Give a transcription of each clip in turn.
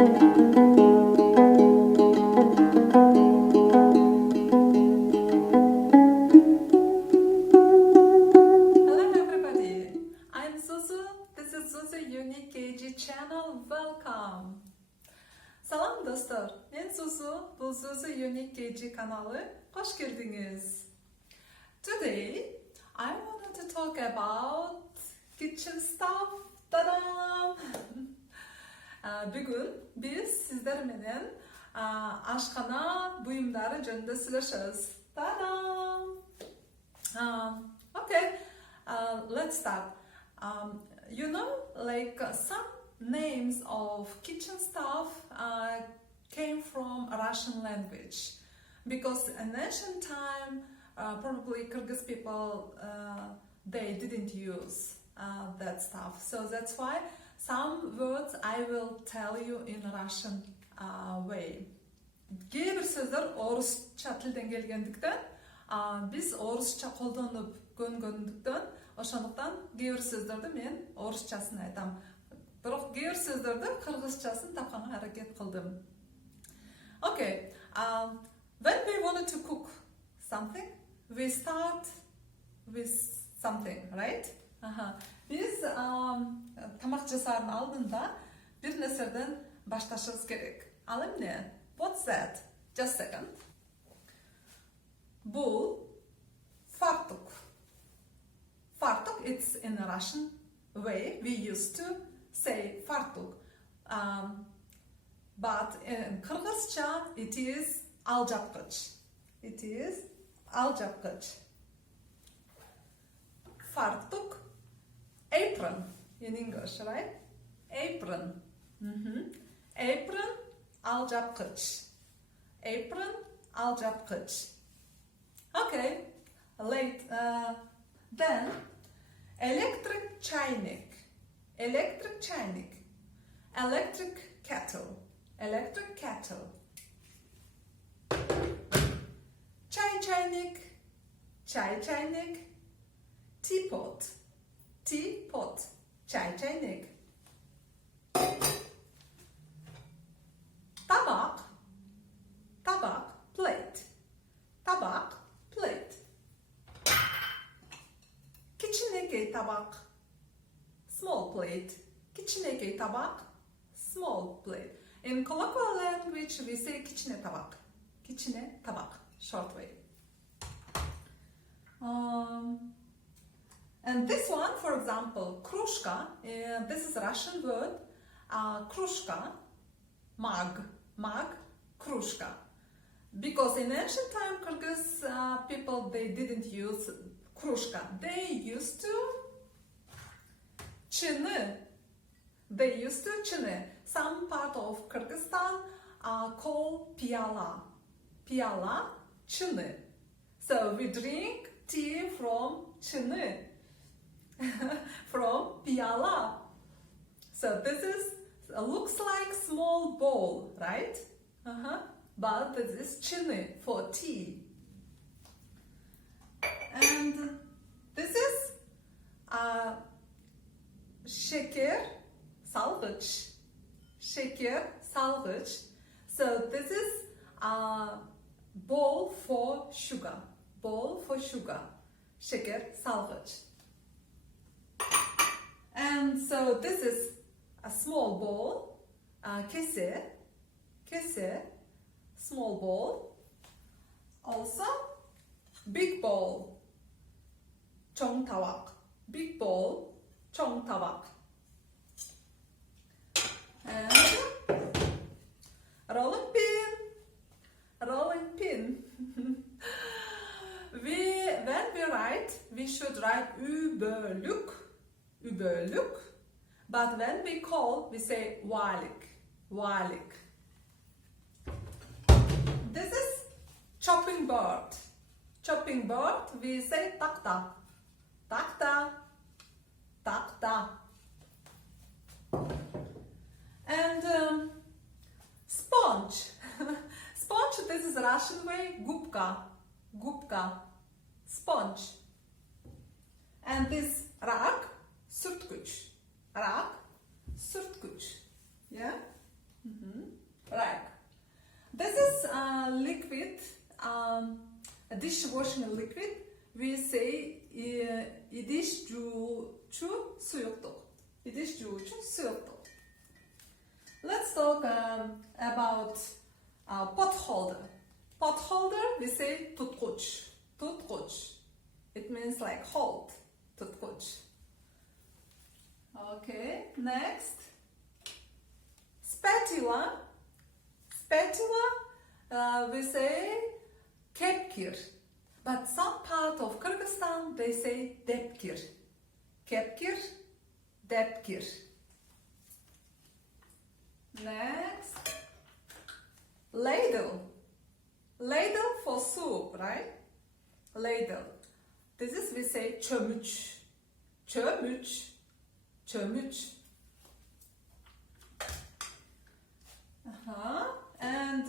everybody, I'm Zuzu. This is Zuzu Unique KG channel. Welcome. Salam dostlar, ben Zuzu. Bu Zuzu Unique KG kanalı. Hoş geldiniz. Today, I wanted to talk about kitchen stuff. Ta-dam! Bugün biz sizler bilen Ашкана буюмдары жөнүндө сүйлөшөбүз. Ta-dam! Okay, let's start. You know, like some names of kitchen stuff came from Russian language, because in ancient time, probably Kyrgyz people they didn't use that stuff. So that's why some words I will tell you in Russian way. Кээ бир сөздөр орусча тилден келгендиктен, биз орусча колдонуп көнгөндүктөн, ошондуктан кээ бир сөздөрдү мен орусчасын айтам. Бирок кээ бир сөздөрдү кыргызчасын тапканга аракет кылдым. Okay, when we wanted to cook something, we start with something, right? Биз тамак жасаардын алдында бир нерседен башташыбыз керек. Ал эмне? What's that? Just a second. Бул фартук. Фартук, it's in a Russian way. We used to say фартук. But in Kyrgyzcha, it is алжапкыч. It is алжапкыч. Фартук, apron in English, right? Apron. Apron, алжапкыч. Apron, алжапкыч. Okay, then electric чайник. Electric чайник. Electric kettle. Electric kettle. Чай чайник. Чай чайник. Teapot. Teapot. Чай чайник. Tabak. Tabak. Plate. Tabak. Plate. Кичинекей табак. Small plate. Кичинекей табак. Small plate. In colloquial language, we say кичине табак. Кичине табак. Short way. And this one, for example, кружка. This is a Russian word. Кружка. Mug. Mug. Кружка. Because in ancient time, Kyrgyz people, they didn't use кружка. They used to chini. They used to chini. Some part of Kyrgyzstan call piyala. Piyala, chini. So we drink tea from chini. From piyala. So this is looks like small bowl, right? But this is chini for tea. And this is şeker salgıç. Şeker salgıç. So this is a bowl for sugar. Bowl for sugar. Şeker salgıç. And so this is a small bowl. Kese. Kese. Small bowl. Also big bowl. Chong tabak. Big bowl. Chong tabak. And rolling pin. Rolling pin. When we write, we should write übölük. Übölük. But when we call, we say valik. Valik. This is chopping board. Chopping board, we say takta. Takta. Takta. And sponge. Sponge, this is Russian way, gubka. Gubka. Sponge. And this rak, sürtgüç. Rak, sürtgüç. Yeah? liquid, dishwashing liquid, we say 이디시 주추 수육도. 이디시 주추 수육도. Let's talk about pot holder. Pot holder, we say tutkuch. Tutkuch. It means like hold. Tutkuch. Okay, next. Spatula. Spatula, we say kepkir. But some part of Kyrgyzstan, they say depkir. Kepkir, depkir. Next. Ladle. Ladle for soup, right? Ladle. This is, we say çömüç. Çömüç. Çömüç. And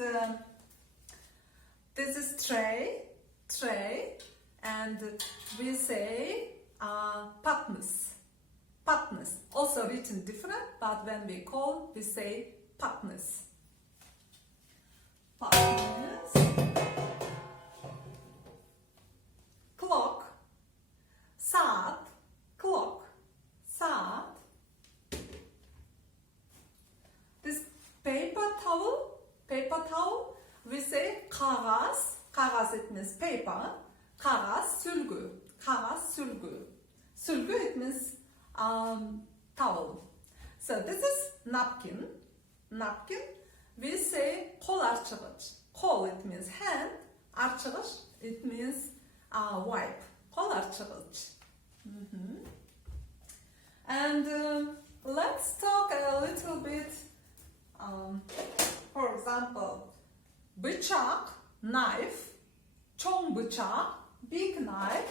this is tray. Tray. And we say patmos. Patmos. Also written different, but when we call, we say patmos. Patmos. Clock. Saat. Clock. Saat. This paper towel, we say kağız. Kağız, it means paper. Kağız, sülgü. Kağız, sülgü. Sülgü, it means towel. So this is napkin. Napkin, we say kol arçıgıç. Kol, it means hand. Arçıgıç, it means wipe. Kol arçıgıç. And let's talk a little bit, for example, bıçak, knife, çoğun bıçak, big knife,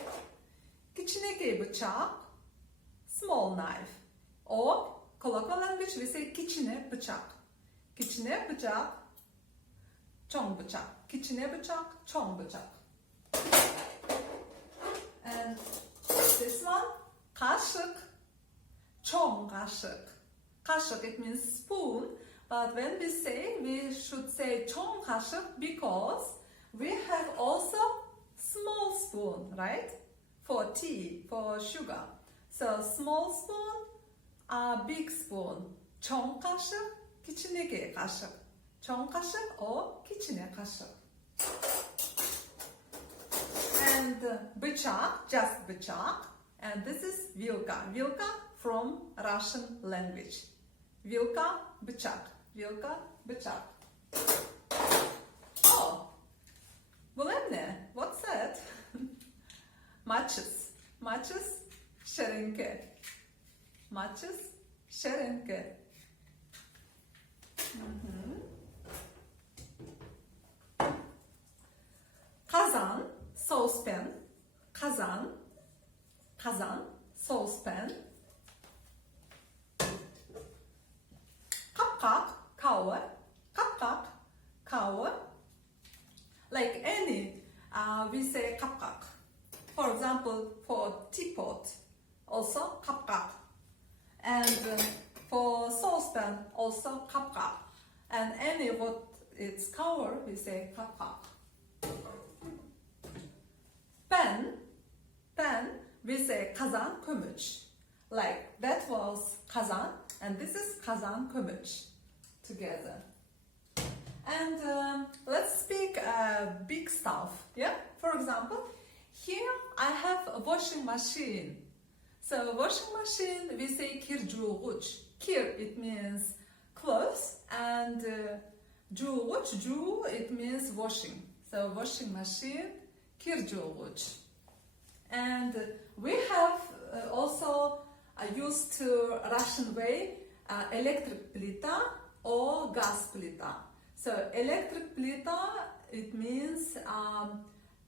kiçineki bıçak, small knife. Or colloquial language we say kiçine bıçak. Kiçine bıçak, çoğun bıçak. Kiçine bıçak, çoğun bıçak. And this one, kaşık, çoğun kaşık. Kaşık, it means spoon, but when we say, we should say çoğun kaşık because we have also small spoon, right? For tea, for sugar. So small spoon, big spoon. çoğun kaşık, kiçineki kaşık. çoğun kaşık or kiçine kaşık. And bıçak, just bıçak. And this is vilka. Vilka from Russian language. Vilka, bıçak. Vilka, bıçak. Oh, bulemne. What's that? Matches. Matches, şerenke. Matches, şerenke. Kazan, saucepan. Kazan, kazan, saucepan. Kapkak, cover. Kapkak, cover. Like any, we say kapkak. For example, for teapot, also kapkak. And for saucepan, also kapkak. And any what it's cover, we say kapkak. Pan, we say kazan kömüç. Like that was kazan, and this is kazan kömüç together. And let's speak big stuff. Yeah. For example, here I have a washing machine. So washing machine, we say kirjuğuç. Kir, it means clothes, and juğuç, ju, it means washing. So washing machine, kirjuğuç. And we have also used to Russian way electric plita or gas plita. So electric plita, it means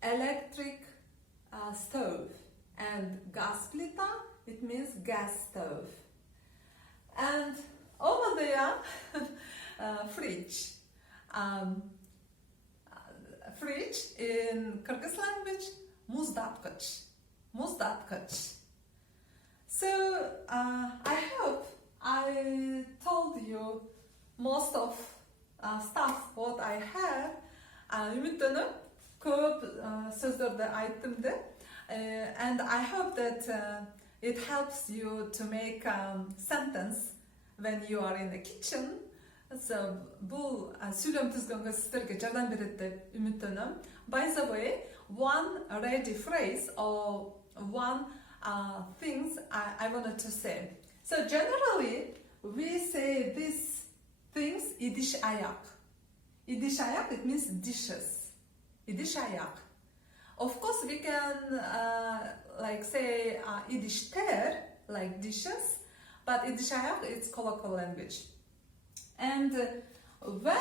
electric stove, and gas plita, it means gas stove. And over there, fridge. Fridge in Kyrgyz language, muzdatkaç. Muzdatkaç. So I hope I told you most of stuff what I have. Үмүттөнөм, көп сөздөрдү айттым да. And I hope that it helps you to make sentence when you are in the kitchen. So, bu сүйлөм түзгөнгө сиздерге жардам берет деп үмүттөнөм. By the way, one ready phrase or one things I wanted to say. So generally, we say these things idish ayak. Idish ayak, it means dishes. Idish ayak. Of course, we can like say idish ter, like dishes, but idish ayak it's colloquial language. And when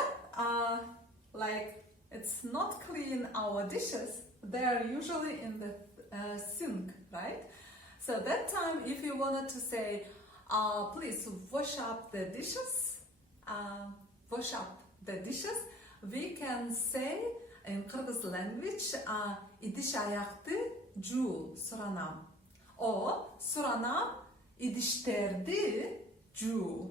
like it's not clean our dishes, they are usually in the sink, right? So that time, if you wanted to say, please wash up the dishes, we can say in Kyrgyz language, idish ayakты жуу суранам, or суранам idishterdi жуу.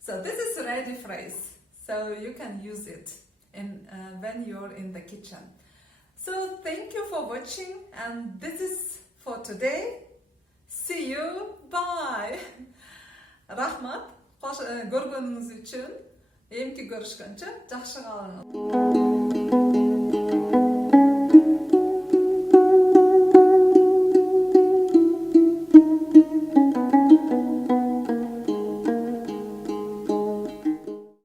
So this is a ready phrase, so you can use it in when you're in the kitchen. So thank you for watching, and this is for today. See you, bye. Рахмат, көргөнүңүз үчүн. Эмки көрүшкөнчө жакшы калыңыз.